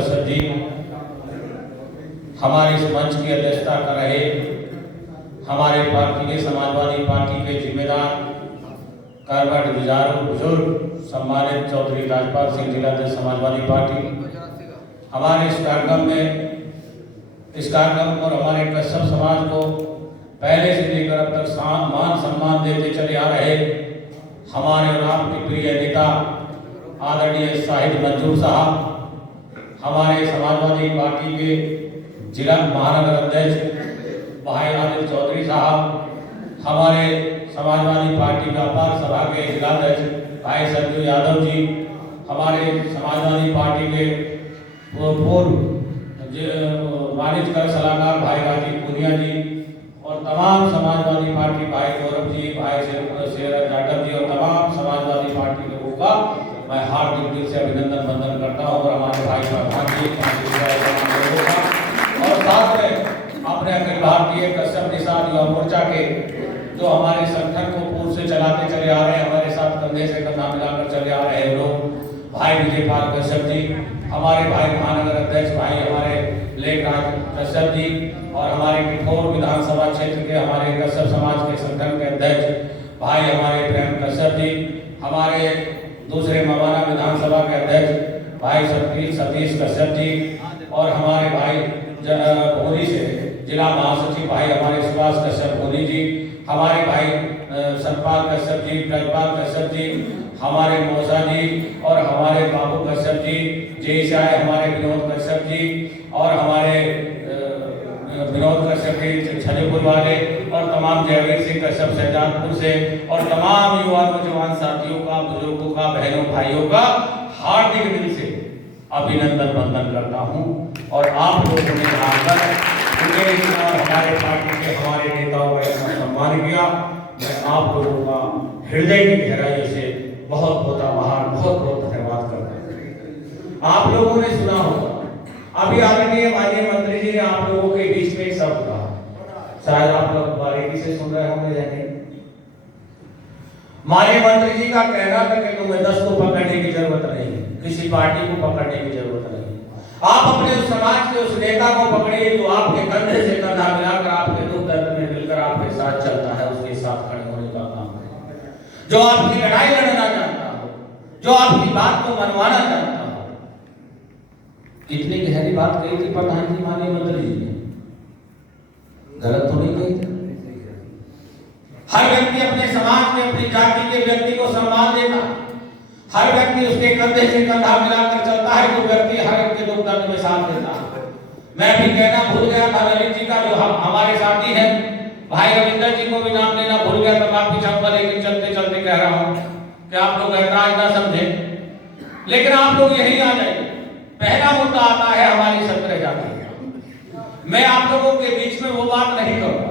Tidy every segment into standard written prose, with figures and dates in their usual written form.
कश्यप जी हमारे इस मंच की अध्यक्षता कर रहे, हमारे पार्टी के समाजवादी पार्टी के जिम्मेदार कार्बट गुजारू बुजुर्ग सम्मानित चौधरी राजपाल सिंह जिलाध्यक्ष समाजवादी पार्टी, हमारे इस कार्यक्रम और हमारे कश्यप समाज को पहले से लेकर अब तक मान सम्मान देते चले आ रहे हमारे और आपके प्रिय नेता आदरणीय शाहिद मंजूर साहब, हमारे समाजवादी पार्टी के जिला महानगर अध्यक्ष भाई आदिल चौधरी साहब, हमारे समाजवादी पार्टी व्यापार सभा के जिलाध्यक्ष भाई संजू यादव जी, हमारे समाजवादी पार्टी के पूर्व वाणिज्य कर सलाहकार भाई राजीव पुनिया जी और तमाम समाजवादी पार्टी भाई गौरव जी, भाई शेरर जाटव जी और तमाम समाजवादी पार्टी लोगों का मैं हार्दिक दिल से अभिनंदन वंदन करता हूँ। और हमारे भाई प्रधान जी और साथ में अपने अखिल भारतीय कश्यप निषाद युवा मोर्चा के जो हमारे संगठन को पूर्व से चलाते चले आ रहे हैं, हमारे साथ कंधे से कंधा मिलाकर चले आ रहे हैं लोग, भाई विजयपाल कश्यप जी, हमारे भाई महानगर अध्यक्ष भाई हमारे लेखराज कश्यप जी और हमारे किठौर विधानसभा क्षेत्र के हमारे कश्यप समाज के संगठन के अध्यक्ष भाई हमारे प्रेम कश्यप जी, हमारे दूसरे मवाना विधानसभा के अध्यक्ष भाई सतीश कश्यप जी और हमारे भाई भोरी से जिला महासचिव भाई हमारे सुभाष कश्यप भोरी जी, हमारे भाई सतपाल कश्यप जी, ब्रजपाल कश्यप जी, हमारे मौसा जी और हमारे बाबू कश्यप जी, जयशाह हमारे विनोद कश्यप जी और हमारे विनोद कश्यप जी छलीपुर वाले और तमाम जयवीर सिंह कश्यप शहजादपुर से और तमाम युवा नौजवान साथियों का, बुजुर्गों का, बहनों भाइयों का हार्दिक दिल से अभिनंदन वंदन करता हूं। और आप लोगों ने आकर हमारे पार्टी के हमारे नेताओं का इतना सम्मान किया, मैं आप लोगों का हृदय की गहराई से बहुत बहुत आभार, बहुत बहुत धन्यवाद करता हूं। आप लोगों ने सुना होगा अभी आदरणीय माननीय मंत्री जी ने आप लोगों के बीच में एक शब्द कहा, शायद आप लोग बारीकी से सुन रहे होंगे या नहीं। माननीय मंत्री जी का कहना था कि तुम्हें 10 को पकड़ने की जरूरत नहीं, किसी पार्टी को पकड़ने की जरूरत नहीं, आप अपने उस समाज के उस नेता को पकड़िए जो आपके कंधे से कंधा मिलाकर आपके दुख दर्द में मिलकर आपके साथ चलता है, उसके साथ खड़े होने का काम करें, जो आपकी लड़ाई लड़ना चाहता हो, जो आपकी बात को मनवाना चाहता हो। कितनी गहरी बात कही थी प्रधान जी माननीय मंत्री जी ने, गलत तो नहीं कही थी। हर व्यक्ति अपने समाज के, अपनी जाति के व्यक्ति को सम्मान देता, हर व्यक्ति उसके कंधे से कंधा मिलाकर चलता है, जो व्यक्ति हर एक के दुख दर्द में साथ देता है। मैं भी कहना भूल गया था ललित जी का, जो हमारे साथी हैं, भाई रविंदर जी को भी नाम लेना भूल गया था, माफी चाहूंगा, लेकिन चलते चलते कह रहा हूं कि आप लोग ऐतराज ना समझे, लेकिन आप लोग यही आ जाइए। पहला मुद्दा आता है हमारी 17 जाति। मैं आप लोगों के बीच में वो बात नहीं करूंगा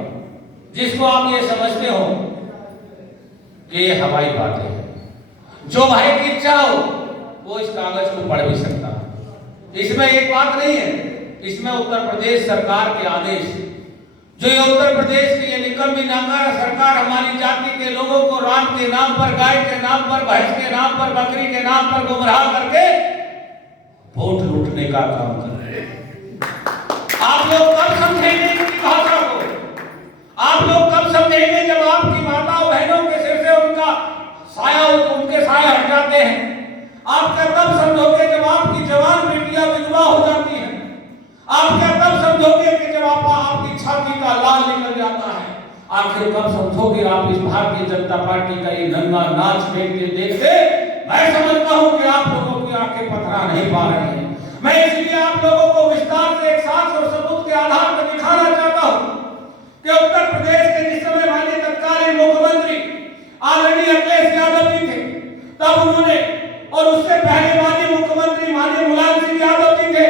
जिसको आप ये समझते हो कि ये हवाई बातें हैं। जो भाई की इच्छा हो वो इस कागज को पढ़ भी सकता है। इसमें एक बात नहीं है, इसमें उत्तर प्रदेश सरकार के आदेश, जो ये उत्तर प्रदेश की ये निकम्मी नाकारा सरकार हमारी जाति के लोगों को राम के नाम पर, गाय के नाम पर, भैंस के नाम पर, बकरी के नाम पर गुमराह करके वोट लूटने का काम कर रहे हैं। आप लोग कब समझेंगे इनकी भाषा को? आप लोग कब समझेंगे जब आपकी माताओं बहनों के सिर से उनका साया, उनके साया हट जाते हैं? आप क्या तब समझोगे जब आपकी जवान बेटियां विधवा हो जाती हैं? आप क्या तब समझोगे कि जब आपकी छाती का लाल निकल जाता है? आखिर कब समझोगे आप इस भारतीय जनता पार्टी का ये नंगा नाच देखते मैं समझता हूं कि आप लोगों की आंखें पथरा नहीं पा रही हैं। मैं इसलिए आप लोगों को विस्तार से एक साक्ष्य और सबूत के आधार पर दिखाना चाहता हूं कि उत्तर प्रदेश के जिस समय माननीय तत्कालीन मुख्यमंत्री आदरणीय अखिलेश यादव जी थे, तब उन्होंने, और उससे पहले माननीय मुख्यमंत्री माननीय मुलायम सिंह यादव जी थे,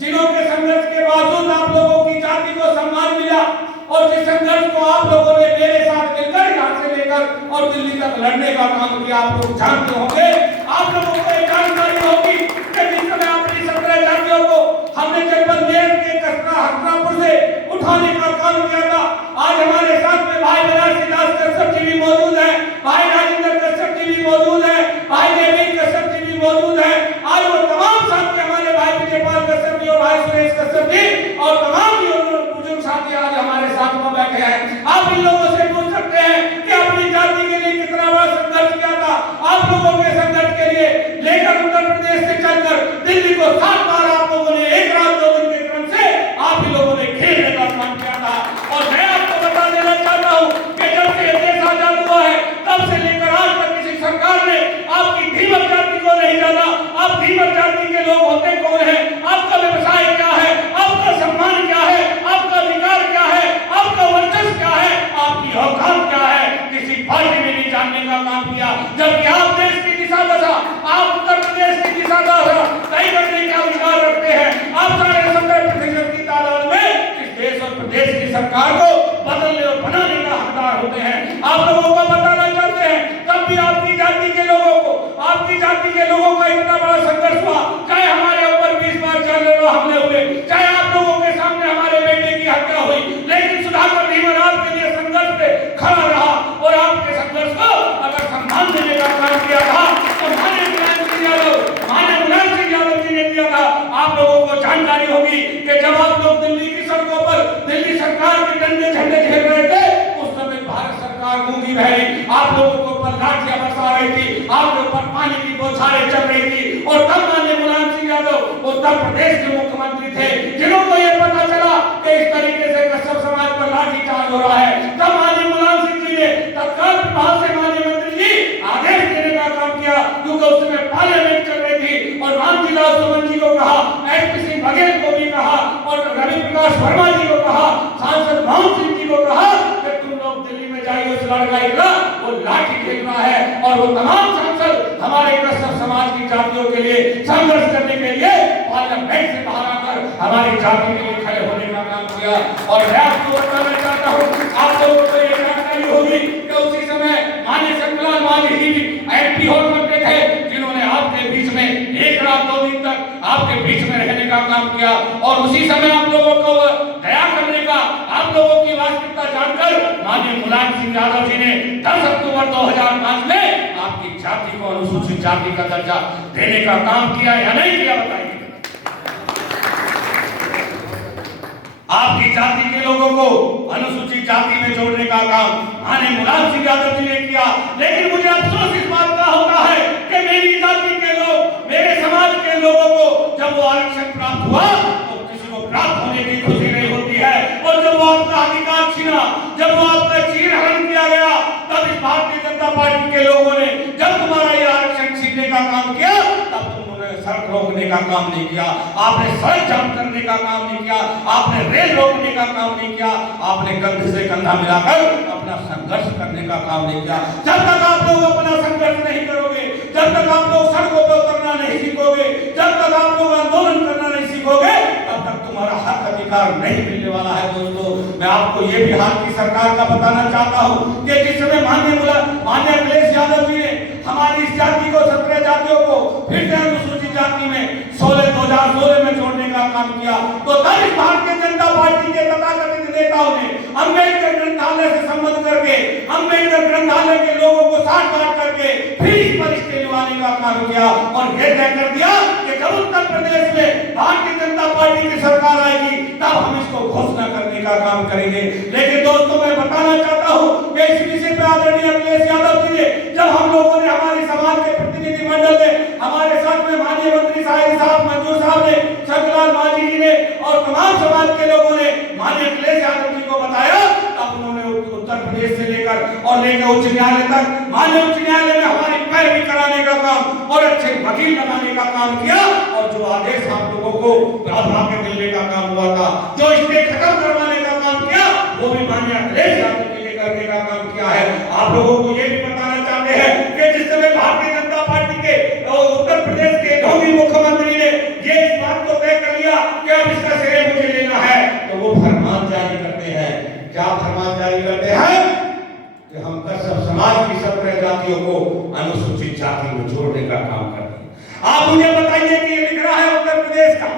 जिन्हों के संघर्ष के बावजूद आप लोगों की जाति को सम्मान मिला और जिस संघर्ष को आप लोगों ने मेरे साथ मिलकर यहाँ से लेकर और दिल्ली तक लड़ने का काम किया, आप लोग जानते होंगे। आप लोगों को एक जानकारी होगी कि जिस समय अपनी 17 जातियों को हमने जबलदेव के हसनापुर से उठाने का काम किया था, आज हमारे साथ में भाई बनारसी दास कश्यप जी भी मौजूद है, भाई राजेंद्र कश्यप जी भी मौजूद है, भाई देवेंद्र कश्यप जी भी मौजूद है। आज वो तमाम साथी हमारे भाई विजयपाल सरकार को बदलने और बनाने का हकदार होते हैं। आप लोगों को बताना चाहते हैं, तब भी आपकी जाति के लोगों का इतना बड़ा संघर्ष हुआ, चाहे हमारे ऊपर 20 बार जानलेवा हमले हुए, चाहे आप लोगों के सामने हमारे बेटे की हत्या हुई, लेकिन सुधाकर भीमन आपके लिए संघर्ष पे खड़ा रहा और आपके संघर्ष को अगर सम्मान देने का काम किया था तो माननीय मुलायम सिंह यादव जी ने किया था। आप लोगों को जानकारी होगी कि जब आप लोग दिल्ली की सड़कों पर दिल्ली सरकार के डंडे झंडे झेल रहे थे, उस समय भारत सरकार गूंगी बह रही, आप लोगों को ऊपर लाठियां बरसा रही थी, आप लोगों पर पानी की बौछारें चल रही थी। और तब माननीय मुलायम सिंह यादव उत्तर प्रदेश के मुख्यमंत्री थे, जिनको ये पता चला कि इस तरीके से कश्यप समाज पर लाठीचार्ज हो रहा है, तब माननीय मुलायम सिंह जी ने तत्काल प्रभाव से माननीय मंत्री जी आदेश देने का काम किया, क्योंकि उस समय पार्लियामेंट चल रही थी और रामजीलाल सुमन जी को कहा, एसपी सिंह बघेल को भी कहा और रवि प्रकाश वर्मा जी को कहा, सांसद मोहन सिंह जी को कहा कि तुम लोग दिल्ली में जाइए, उस लड़ाई का वो लाठी खेल रहा है। और वो तमाम सांसद हमारे कश्यप समाज की जातियों के लिए संघर्ष करने के लिए पार्लियामेंट से बाहर आकर हमारी जाति के लिए खड़े होने का काम किया। और मैं आपको बताना चाहता हूँ, आप लोगों को ये जानकारी होगी कि उसी समय माननीय शंकरलाल मांझी जी एमपी हो सकते थे, जिन्होंने आपके बीच में एक रात 2 दिन तक आपके बीच में रहने का काम किया। और उसी समय आप लोगों को दया करने का, आप लोगों की वास्तविकता जानकर माननीय मुलायम सिंह यादव जी ने 10 अक्टूबर 2005 में आपकी जाति को अनुसूचित जाति का दर्जा देने का काम किया या नहीं किया, बताइए। आपकी जाति के लोगों को अनुसूचित जाति में जोड़ने का काम माननीय मुलायम सिंह यादव जी ने किया। लेकिन मुझे अफसोस इस बात का होता है कि मेरी जाति के लोग, मेरे समाज के लोगों को जब वो आरक्षण प्राप्त हुआ तो किसी को प्राप्त होने की खुशी नहीं होती है, और जब वो आपका अधिकार छीना, जब वो आपका चीरहरण किया गया, तब इस भारतीय जनता पार्टी के लोगों ने जब तुम्हारा ये आरक्षण छीनने का काम किया, तब सड़क रोकने का काम नहीं किया, आपने सड़क जाम करने का काम नहीं किया, आपने रेल रोकने का काम नहीं किया, आपने कंधे से कंधा मिलाकर अपना संघर्ष करने का काम नहीं किया। जब तक आप लोग अपना संघर्ष नहीं करोगे, जब तक आप लोग सड़कों पर उतरना नहीं सीखोगे, जब तक आप लोग आंदोलन करना नहीं सीखोगे, तब तक तुम्हारा हक अधिकार नहीं मिलने वाला है। दोस्तों, मैं आपको ये बिहार की सरकार का बताना चाहता हूँ कि जिस समय माननीय अखिलेश यादव जी ने हमारी इस जाति को, 17 जातियों को फिर से अनुसूचित जाति में 2016 में जोड़ने का काम किया, तो तब इस भारतीय जनता पार्टी के तथाकथित नेताओं ने अम्बेडकर ग्रंथालय से संबंध करके, अम्बेडकर ग्रंथालय के लोगों को साथ बांट करके फिर इस पर स्टे दिलवाने का काम किया और यह तय कर दिया कि जब उत्तर प्रदेश में भारतीय जनता पार्टी की सरकार आएगी तब हम इसको घोषणा करने का काम करेंगे। लेकिन दोस्तों, मैं बताना चाहता हूँ कि इस विषय पर आदरणीय अखिलेश यादव जी ने, जब हम लोगों ने, हमारे समाज के प्रतिनिधिमंडल ने, हमारे साथ में माननीय मंत्री साहब मंजूर साहब ने, शंकरलाल मांझी जी ने और तमाम समाज के लोगों ने माननीय अखिलेश यादव जी को बताया, तब उन्होंने उत्तर प्रदेश से लेकर उच्च न्यायालय तक, माननीय उच्च न्यायालय में हमारी पैरवी कराने का काम और अच्छे वकील बनाने का काम किया। और जो आदेश आप लोगों को प्रावधान के मिलने का काम हुआ था, जो स्टे खत्म करवाने का काम किया, वो भी माननीय अखिलेश यादव जी ने करने का काम किया है। आप लोगों को ये भी बताना चाहते हैं कि जिस समय भारतीय जनता पार्टी के उत्तर प्रदेश के ढोंगी मुख्यमंत्री ने ये इस बात को तय कर लिया कि अब इसका श्रेय मुझे लेना है, तो वो फरमान जारी करते हैं। क्या फरमान जारी करते हैं कि हम कश्यप समाज की 17 जातियों को अनुसूचित जाति में जोड़ने का काम करते हैं। आप मुझे बताइए कि ये लिख रहा है उत्तर प्रदेश का,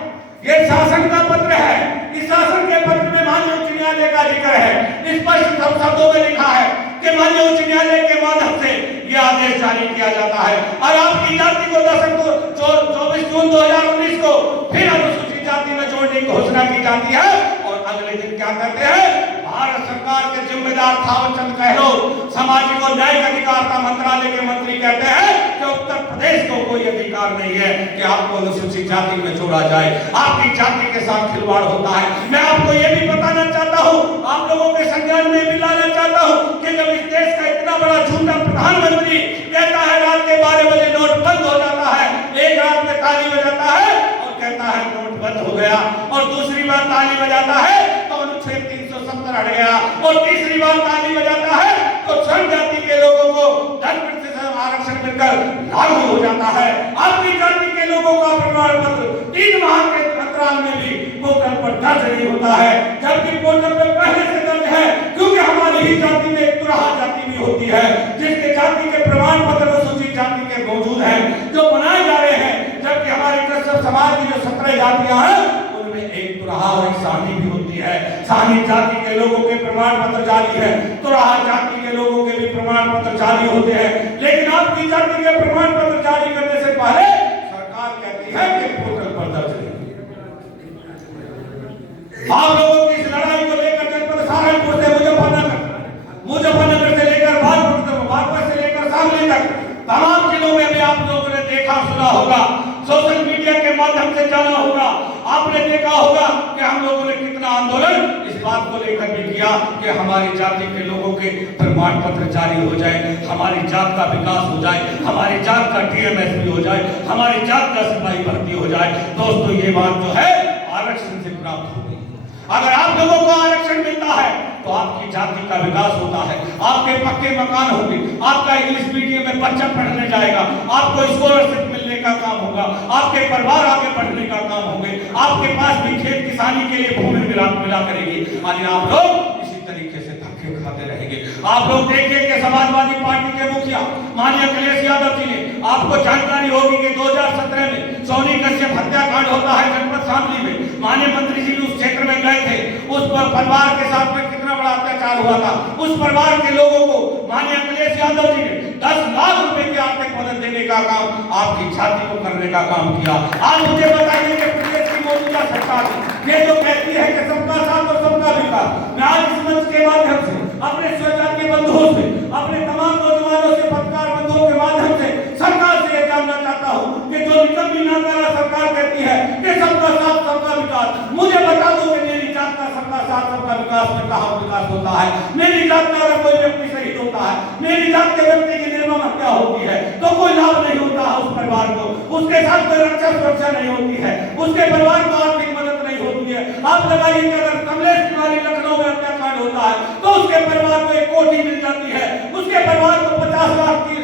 ये शासन का पत्र है, इस शासन के पत्र में माननीय उच्च न्यायालय का जिक्र है, स्पष्ट शब्दों में लिखा है कि माननीय उच्च न्यायालय के माध्यम से यह आदेश जारी किया जाता है। और आपकी जाति को 24 जून 2019 को फिर अनुसूचित जाति में जोड़ने की घोषणा की जाती है। और अगले दिन क्या कहते हैं, भारत सरकार के जिम्मेदार थावर चंद गहलोत, सामाजिक और न्यायिक अधिकारिता मंत्रालय के मंत्री कहते हैं कि उत्तर प्रदेश को कोई अधिकार नहीं है कि आपको अनुसूचित जाति में जोड़ा जाए, आपकी जाति के साथ खिलवाड़ होता है। मैं आपको यह भी बताना चाहता हूँ, आप लोगों के संज्ञान में भी लाना चाहता हूँ कि जब इस देश का इतना बड़ा झूठा प्रधानमंत्री कहता है रात के 12 बजे नोट बंद हो जाता है, एक रात में ताली बजाता है और कहता है नोट बंद हो गया, और दूसरी बार ताली बजाता है तो अनुच्छेद 370 हट गया, और तीसरी बार ताली बजाता है तो श्रम जाति के लोगों को 10% आरक्षण मिलकर लागू हो जाता है। आपकी जाति के लोगों का प्रमाण पत्र 3 माह के अंतराल में भी पोर्टल पर दर्ज नहीं होता है, जबकि पोर्टल पे पहले से दर्ज है, क्योंकि हमारी ही जाति में एक तुराहा जाति भी होती है, जिसके जाति के प्रमाण पत्र अनुसूचित जाति के मौजूद हैं, जो बनाए जा रहे हैं, जबकि हमारे कृष्ण समाज की जो 17 जातियां हैं उनमें एक तुराहा और एक साहनी भी होती है। साहनी जाति के लोगों के प्रमाण पत्र जारी है, तुराहा जाति के लोगों के भी प्रमाण पत्र जारी होते हैं, लेकिन आपकी जाति के प्रमाण पत्र जारी करने से पहले सरकार कहती है कि पोर्टल पर दर्ज है। आप लोगों की इस लड़ाई को लेकर जनपद सहारनपुर से मुजफ्फरनगर से लेकर बागपत से लेकर सामने तक तमाम जिलों में भी आप लोगों ने देखा सुना होगा, सोशल मीडिया के माध्यम से जाना होगा, आपने देखा होगा कि हम लोगों ने कितना आंदोलन इस बात को लेकर भी किया कि हमारी जाति के लोगों के प्रमाण पत्र जारी हो जाए, हमारी जात का विकास हो जाए, हमारी जात का DMS भी हो जाए, हमारी जात का सिपाही भर्ती हो जाए। दोस्तों ये बात जो है आरक्षण से प्राप्त होगी। अगर आप लोगों को आरक्षण मिलता है तो आपकी जाति का विकास होता है, आपके पक्के मकान होंगे, आपका इंग्लिश मीडियम में बच्चा पढ़ने जाएगा, आपको स्कॉलरशिप मिलने का काम होगा, आपके परिवार आगे बढ़ने का काम होंगे, आपके पास भी खेत किसानी के लिए भूमि मिला करेगी। आज आप लोग इसी तरीके से धक्के खाते रहेंगे। आप लोग देखिए कि समाजवादी पार्टी के मुखिया माननीय अखिलेश यादव जी ने, आपको जानकारी होगी कि 2017 में सोनी कश्यप हत्याकांड होता है जनपद शामली में, माननीय मंत्री जी उस क्षेत्र में गए थे, उस परिवार के साथ में कितना बड़ा अत्याचार हुआ था, उस परिवार के लोगों को माननीय अखिलेश यादव जी ने 10 लाख रुपए की आर्थिक मदद देने का काम आपकी जाति को करने का काम किया। आज मुझे बताइए कि प्रदेश की मौजूदा सरकार ये जो कहती है कि सबका साथ और सबका विकास, मैं आज इस मंच के माध्यम से अपने स्वजातीय बंधुओं से, अपने तमाम नौजवानों से, पत्रकार बंधुओं के माध्यम से सरकार से यह जानना चाहता हूं कि जो निकम्मी नाकारा सरकार कहती है कि सबका साथ सबका विकास, मुझे बता दो कि मेरी जात का सबका साथ सबका विकास में कहां विकास होता है? मेरी जात का अगर कोई व्यक्ति शहीद होता है, मेरी जात के व्यक्ति की निर्मम हत्या होती है तो कोई लाभ नहीं होता है उस परिवार को, उसके साथ कोई रक्षा सुरक्षा नहीं होती है, उसके परिवार को आर्थिक मदद नहीं होती है। आप लगाइए कि अगर कमलेश तिवारी लखनऊ में हत्याकांड होता है तो उसके परिवार को 1 कोटी मिल जाती है, उसके परिवार को 50 लाख की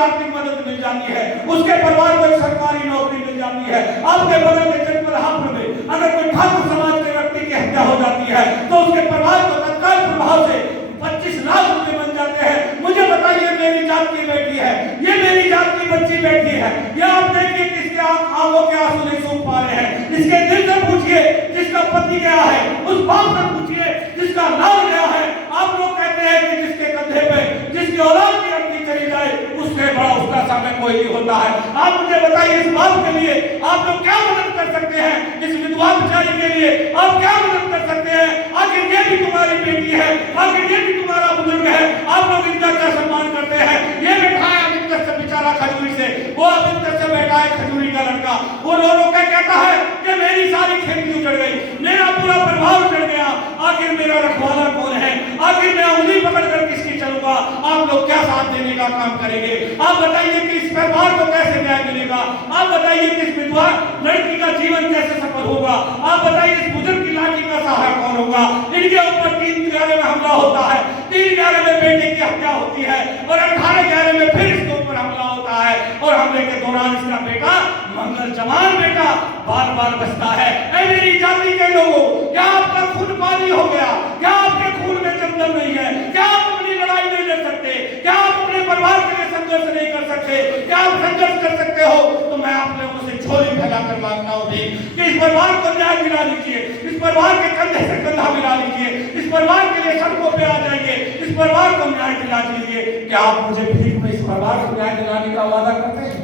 आर्थिक मदद मिल जाती है, उसके परिवार को एक सरकारी नौकरी मिल जाती है। आपके बगल के जनपद हापुड़ में अगर कोई ठाकुर समाज के व्यक्ति की हत्या हो जाती है तो उसके परिवार को तत्काल प्रभाव से 25 लाख रुपए मिल जाते हैं। मुझे बताइए मेरी जात की बेटी है, ये मेरी जात की बच्ची बेटी है, ये आप देखिए कि इसके आंखों के आंसू नहीं सूख पा रहे हैं, इसके दिल से पूछिए जिसका पति गया है, उस बाप से पूछिए जिसका लाल गया है। आप लोग कहते हैं कि जिसके कंधे पे जिसकी औलाद की रखी चली जाए उससे बड़ा उसका समय कोई नहीं होता है। आप मुझे बताइए इस बात के लिए आप लोग क्या मदद कर सकते हैं? इस विधवा बेचारी के लिए आप क्या मदद कर सकते हैं? आखिर ये भी तुम्हारी बेटी है, आखिर ये भी तुम्हारा बुजुर्ग है, आप लोग इनका क्या सम्मान करते हैं? ये बैठा है अमित कश्यप बेचारा खजूरी से, वो अमित कश्यप बैठा है खजूरी का लड़का, वो रो रो के कहता है कि मेरी सारी खेती उजड़ गई, मेरा पूरा प्रभाव उजड़ गया, आखिर मेरा रखवाला कौन है? आखिर मैं उंगली पकड़कर किसकी चलूंगा? आप लोग क्या साथ देने का काम करेंगे? आप बताइए कि इस परिवार को कैसे न्याय मिलेगा? आप बताइए कि इस विधवा लड़की का जीवन कैसे सफल होगा? आप बताइए इस बुजुर्ग की लाठी का सहारा कौन होगा? इनके ऊपर 3/11 में हमला होता है, 3/11 में बेटे की हत्या होती है और 18/11 में फिर इसके ऊपर हमला होता है और हमले के दौरान इसका बेटा मंगल जवान बेटा बार बार बचता है। ऐ मेरी जाति के लोगों, क्या आपका खून पानी हो गया? क्या आपके खून में जमदम नहीं है? क्या आप अपनी लड़ाई नहीं लड़ सकते? क्या आप अपने परिवार के लिए संघर्ष नहीं कर सकते? क्या आप संघर्ष कर सकते हो? तो मैं आप लोगों से झोली फैलाकर मांगता हूं कि इस परिवार को न्याय मिला लीजिए, इस परिवार के कंधे से कंधा मिला लीजिए, इस परिवार के लिए सड़कों पे आ जाइए, इस परिवार को न्याय दिला दीजिए। क्या आप मुझे भीख में इस परिवार को न्याय दिलाने का वादा करते हैं?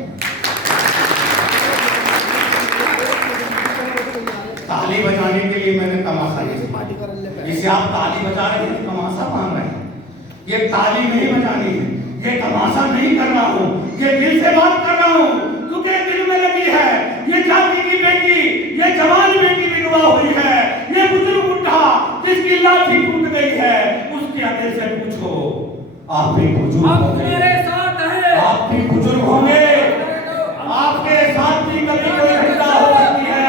ताली बजाने के लिए मैंने तमाशा नहीं सुना, जिसे आप ताली बजा रहे हैं तमाशा मान रहे हैं, ये ताली नहीं बजानी है, ये तमाशा नहीं कर रहा हूं, ये दिल से बात कर रहा हूं, क्योंकि दिल में लगी है। ये जाति की बेटी, ये जवान बेटी विधवा हुई है, ये बुजुर्ग बुढ़ा जिसकी लाठी टूट गई है, उसके आगे से पूछो आप भी बुजुर्ग होंगे, आप भी बुजुर्ग होंगे, आपके साथ भी कभी कोई घटना हो सकती है।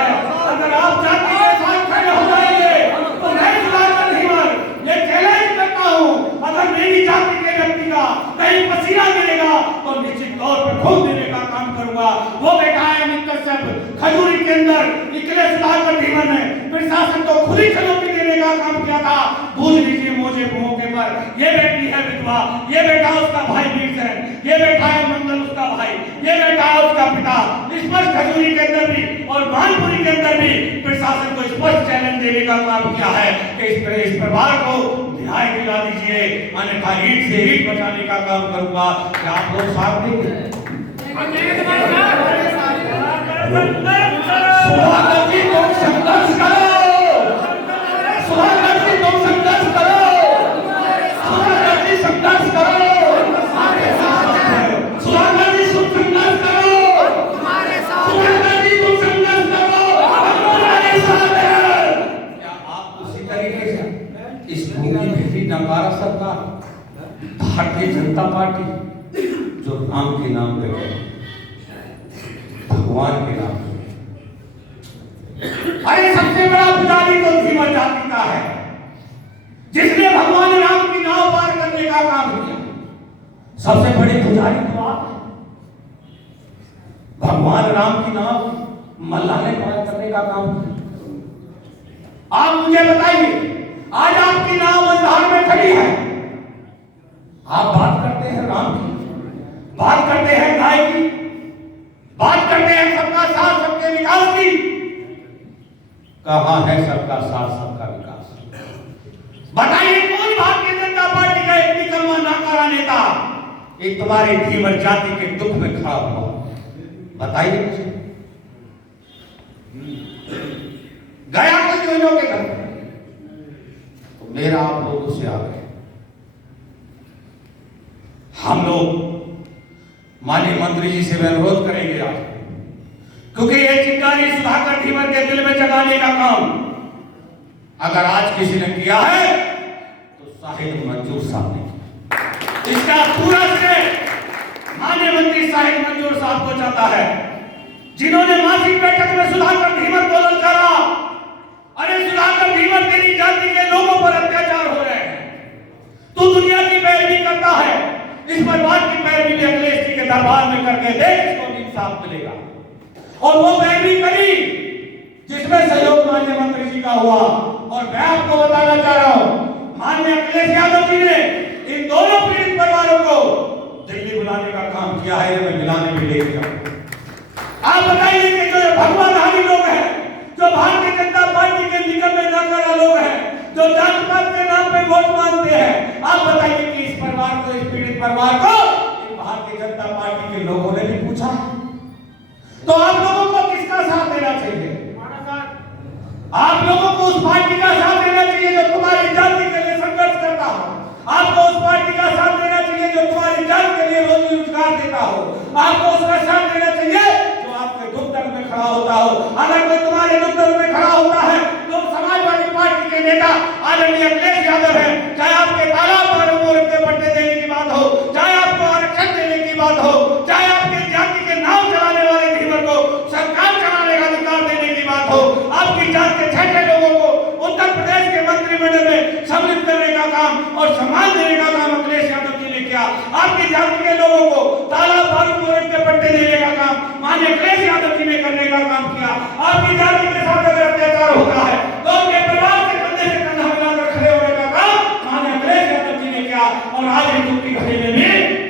अगर आप जाति के साथ खड़े हो जाएंगे तो मैं सुधाकर धीमर ये चैलेंज करता हूं, अगर मेरी जाति के व्यक्ति का कहीं पसीना गिरेगा तो निश्चित तौर पर खून देने का काम करूंगा। वो बैठा है अमित कश्यप खजूरी के अंदर इसलिए सुधाकर धीमन ने प्रशासन को खुली चुनौती देने का काम किया था। भूल लीजिए मौके पर ये बेटी है विधवा, ये बेटा उसका भाई वीरसेन, ये बेटा है मंगल उसका भाई, ये बेटा है उसका पिता। स्पष्ट खजूरी के अंदर भी और भानपुरी के अंदर भी प्रशासन को स्पष्ट चैलेंज देने का काम किया है कि इस परिवार को न्याय दिला दीजिए, अन्यथा ईंट से ईंट बचाने का काम करूंगा। क्या आप लोग साथ देंगे? सुधाकर जी तुम संघर्ष करो, सुधाकर जी तुम संघर्ष करो, सुधाकर जी संघर्ष करो, सुधाकर जी तुम संघर्ष करो, सुधाकर जी तुम संघर्ष करो, हमारे साथ है। क्या आप उसी तरीके से इस भूमि में भी नकारा सरकार भारतीय जनता पार्टी जो राम के नाम पे है, भगवान के नाम पे, अरे सबसे बड़ा पुजारी तो धीमन जाति का है जिसने भगवान राम की नाव पार करने का काम किया। सबसे बड़ी पुजारी तो आप भगवान राम की नाव मल्लाह ने पार करने का काम किया। आप मुझे बताइए, आज आपकी नाव मझधार में खड़ी है, आप बात करते हैं राम की, बात करते हैं न्याय की, बात करते हैं सबका साथ सबके विकास की। कहां है सबका साथ सबका विकास? बताइए कौन भारतीय जनता पार्टी का एक निकम्मा नाकारा नेता एक तुम्हारे धीमन जाति के दुख में खड़ा हुआ? बताइए मुझे। गया कुछ दिनों के घर तो मेरा आप लोगों से आग्रह, हम लोग माननीय मंत्री जी से अनुरोध करेंगे आज, क्योंकि ये चिंगारी सुधाकर धीमन के दिल में जगाने का काम अगर आज किसी ने किया है तो शाहिद मंजूर साहब ने किया। इसका पूरा श्रेय माननीय मंत्री शाहिद मंजूर साहब को जाता है, जिन्होंने मासिक बैठक में सुधाकर धीमन को ललकारा। अरे सुधाकर धीमन तेरी जाति के लोगों पर अत्याचार हो रहे हैं, तू दुनिया की पैरवी करता है, इस बर्बाद की पैरवी भी अखिलेश जी के दरबार में करके देख, इसको इंसाफ मिलेगा। और वो पैरवी करी जिसमें सहयोग माननीय मंत्री जी का हुआ। और मैं आपको बताना चाह रहा हूं, माननीय अखिलेश यादव जी ने इन दोनों पीड़ित परिवारों को दिल्ली बुलाने का काम किया है, मैं मिलाने भी ले गया। आप बताइए कि जो भगवानहारी लोग हैं, जो भारतीय जनता पार्टी के निकट में नाकारा लोग हैं, जो जात पात के नाम पे वोट मांगते हैं, आप बताइए कि इस परिवार को, इस पीड़ित परिवार को भारतीय जनता पार्टी के लोगों ने भी पूछा? तो आप लोगों को किसका साथ देना चाहिए? आप लोगों को उस पार्टी का साथ देना चाहिए जो तुम्हारी जाति के लिए संघर्ष करता हो। आपको उस पार्टी का साथ देना चाहिए जो तुम्हारी जाति के लिए रोजी रोजगार देता हो। आपको उसका साथ देना चाहिए जो आपके दुख दर्द में खड़ा होता हो। अगर कोई तुम्हारे दुख दर्द में खड़ा होता है तो समाजवादी पार्टी के नेता आदरणीय अखिलेश यादव है, चाहे आपके तालाब पर औरत के पट्टे देने की बात हो, चाहे आपको आरक्षण देने की बात हो, चाहे आपके जाति के नाम चलाने वाले धीमन को सरकार चलाने का अधिकार देने की बात हो, आपकी जात के 6 लोगों को उत्तर प्रदेश के मंत्रिमंडल में सम्मिलित करने का काम और सम्मान देने का काम अखिलेश यादव जी ने किया। आपकी जाति के लोगों को तालाब पर औरत के पट्टे देने का काम माननीय अखिलेश यादव जी ने करने का काम किया। आपकी जाति के साथ अगर अत्याचार होता है तो उनके परिवार के कंधे से कंधा मिलाकर खड़े होने का काम माननीय अखिलेश यादव जी ने किया। और आज ही दुख की घड़ी में भी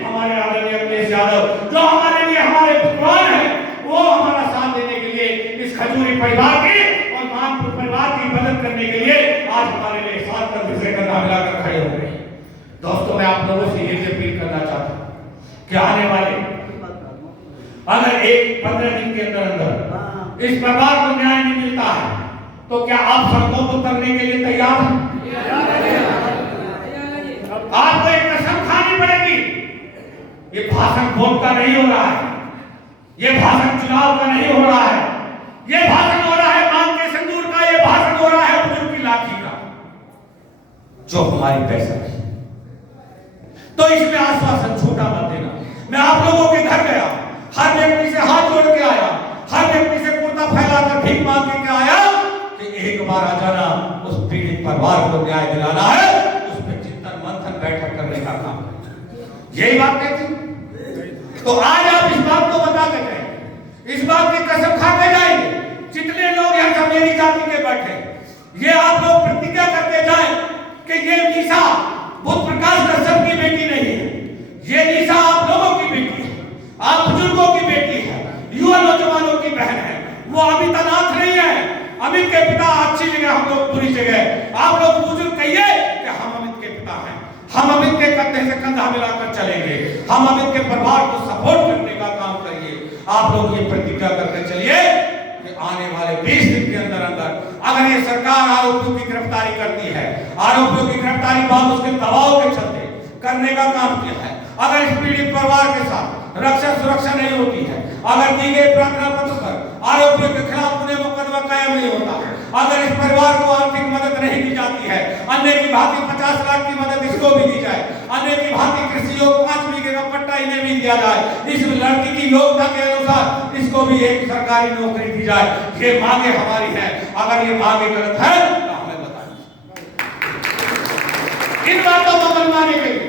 हमारे आदरणीय अखिलेश यादव जो हमारे लिए हमारे भगवान है, वो हमारा साथ देने के लिए इस खजूरी परिवार की और मानपुर परिवार की मदद करने के लिए आज हमारे लिए साथ कंधे से कंधा मिलाकर खड़े हो गए। दोस्तों, मैं आप लोगों से ये अपील करना चाहता हूँ कि आने वाले अगर 15 दिन के अंदर अंदर इस परिवार को न्याय नहीं मिलता है तो क्या आप सड़कों पर उतरने के लिए तैयार हैं? आपको एक कसम खानी पड़ेगी। ये भाषण वोट का नहीं हो रहा है, ये भाषण चुनाव का नहीं हो रहा है, ये भाषण हो रहा है मांग के सिंदूर का, ये भाषण हो रहा है बुजुर्ग की लाठी का, जो हमारी पैसा है। तो इसमें आश्वासन छोटा मत देना। मैं आप लोगों के घर गया, हर व्यक्ति से हाथ जोड़ के आया, हर व्यक्ति से कुर्ता फैलाकर भीख मांग के आया कि एक बार आ जाना, उस पीड़ित परिवार को न्याय दिलाना है, उस पर चिंतन मंथन बैठक करने का काम है। यही बात कहती। तो आज आप इस बात को बता के जाएंगे, इस बात की कसम खा के जाएंगे, जितने लोग यहाँ सब मेरी जाति के बैठे, ये आप लोग प्रतिज्ञा करके जाए कि ये निशा बुद्ध प्रकाश कश्यप की बेटी नहीं है, ये निशा आप लोगों की बेटी है, आप बुजुर्गों की बेटी है, युवा नौजवानों की बहन है। वो अमित अनाथ नहीं है, अमित के पिता अच्छी जगह, हम लोग बुरी जगह। आप लोग बुजुर्ग कहिए कि हम अमित के पिता हैं, हम अमित के कंधे से कंधा मिलाकर चलेंगे, हम अमित के परिवार को सपोर्ट करने का काम करिए। आप लोग ये प्रतिज्ञा करके चलिए कि आने वाले 20 दिन के अंदर अंदर अगर ये सरकार आरोपियों की गिरफ्तारी करती है, आरोपियों की गिरफ्तारी बाद उसके दबाव के चलते करने का काम किया है, अगर इस पीड़ित परिवार के साथ रक्षा सुरक्षा नहीं होती है, अगर दी गई प्रार्थना पत्र पर आरोपियों के खिलाफ पुनः मुकदमा कायम नहीं होता है, अगर इस परिवार को आर्थिक मदद नहीं दी जाती है, अन्य की भांति 50 लाख की मदद इसको भी दी जाए, अन्य की भांति कृषि योग 5 बीघे का पट्टा इन्हें भी दिया जाए, इस लड़की की योग्यता के अनुसार इसको भी एक सरकारी नौकरी दी जाए, ये मांगे हमारी है। अगर ये मांगे गलत है तो हमें बताएं। इन बातों को मनवाने के लिए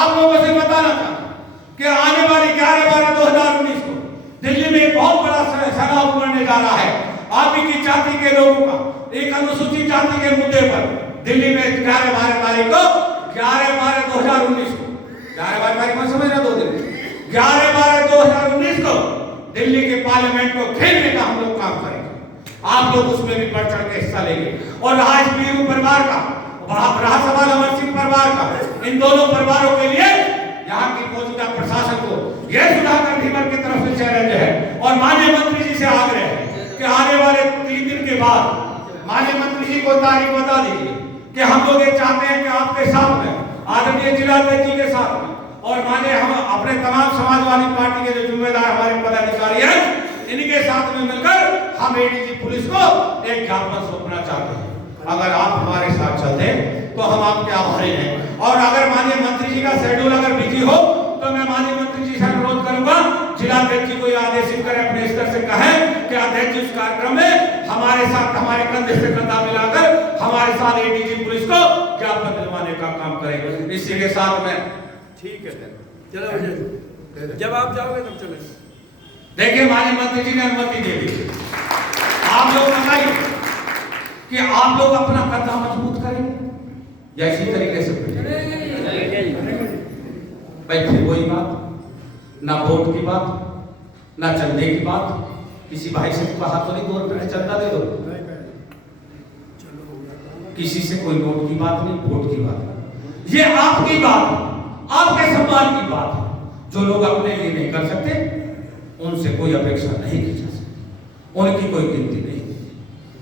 आप लोगों से बताना चाहता कि आने वाली 11/12/2019 को दिल्ली में एक बहुत बड़ा सैलाब उमड़ने जा रहा है। आप की जाति के लोगों का एक अनुसूचित जाति के मुद्दे पर दिल्ली में 11/12 तारीख को 11/12/2019 को 11/12 तारीख में समझ रहे 2 दिन 11/12/2019 को दिल्ली के पार्लियामेंट को घेरने का हम लोग काम करेंगे। आप लोग उसमें भी बढ़ चढ़ के हिस्सा लेंगे। और रहा इस पीरू परिवार का, रहा सवाल अमर सिंह परिवार का, इन दोनों परिवारों के लिए यहाँ की मौजूदा प्रशासन को यह सुधाकर धीमर की तरफ से चैलेंज है और माननीय मंत्री जी से आग्रह है कि आने वाले 3 दिन के बाद माननीय मंत्री जी को तारीख बता दीजिए कि हम लोग ये चाहते हैं कि आपके साथ में आदरणीय जिलाध्यक्ष जी के साथ में और माननीय हम अपने तमाम समाजवादी पार्टी के जो जिम्मेदार हमारे पदाधिकारी हैं इनके साथ में मिलकर हम एडीजी पुलिस को एक ज्ञापन सौंपना चाहते हैं। अगर आप हमारे साथ चलते तो हम आपके आभारी हैं। और अगर माननीय मंत्री जी का शेड्यूल अगर बिजी हो तो मैं माननीय मंत्री जी से अनुरोध करूंगा जिलाध्यक्ष जी को यह आदेशित करें, अपने स्तर से कहें कि अध्यक्ष जी उस कार्यक्रम में हमारे साथ हमारे कंधे से कंधा मिलाकर हमारे साथ एडीजी पुलिस को ज्ञापन दिलवाने का काम करेंगे। इसी के साथ में ठीक है, चलो जब आप जाओगे तब चलेंगे। देखिए माननीय मंत्री जी ने अनुमति दे दी, आप लोग बताइए कि आप लोग अपना कंधा मजबूत करेंगे या इसी तरीके से भाई फिर वही बात, ना वोट की बात, ना चंदे की बात, किसी भाई से कहा तो नहीं 2 रुपए चंदा दे दो, किसी से कोई नोट की बात नहीं, वोट की बात। ये आपकी बात, आपके सम्मान की बात है। जो लोग अपने लिए नहीं कर सकते उनसे कोई अपेक्षा नहीं की जा सकती, उनकी कोई गिनती नहीं।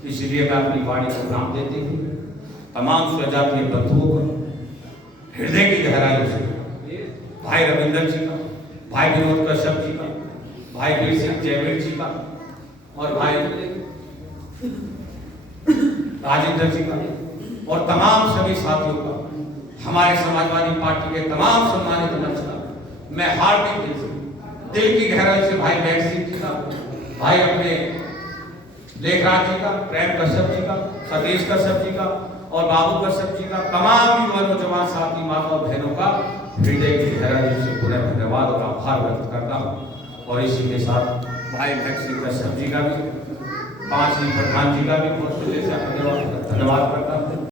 इसलिए मैं अपनी वाणी को नाम देते हुए तमाम स्वजातीय बंधुओं को हृदय की गहराई से भाई रविंदर जी का, भाई विनोद कश्यप जी का, भाई वीर सिंह जयवीर जी का और भाई राजेंद्र जी का और तमाम सभी साथियों का, हमारे समाजवादी पार्टी के तमाम सम्मानित मंच का मैं हार्दिक दिल की गहराई से भाई बैग सिंह जी का, भाई अपने लेखराज जी का, प्रेम कश्यप जी का, सतीश कश्यप जी का और बाबू कश्यप जी का, तमाम युवा नौजवान साथी माता बहनों का हृदय की गहराई से पुनः धन्यवाद और आभार व्यक्त करता हूँ। और इसी के साथ भाई बैग सिंह कश्यप जी का भी, 5 प्रधान जी का भी बहुत दिल से धन्यवाद करता हूँ।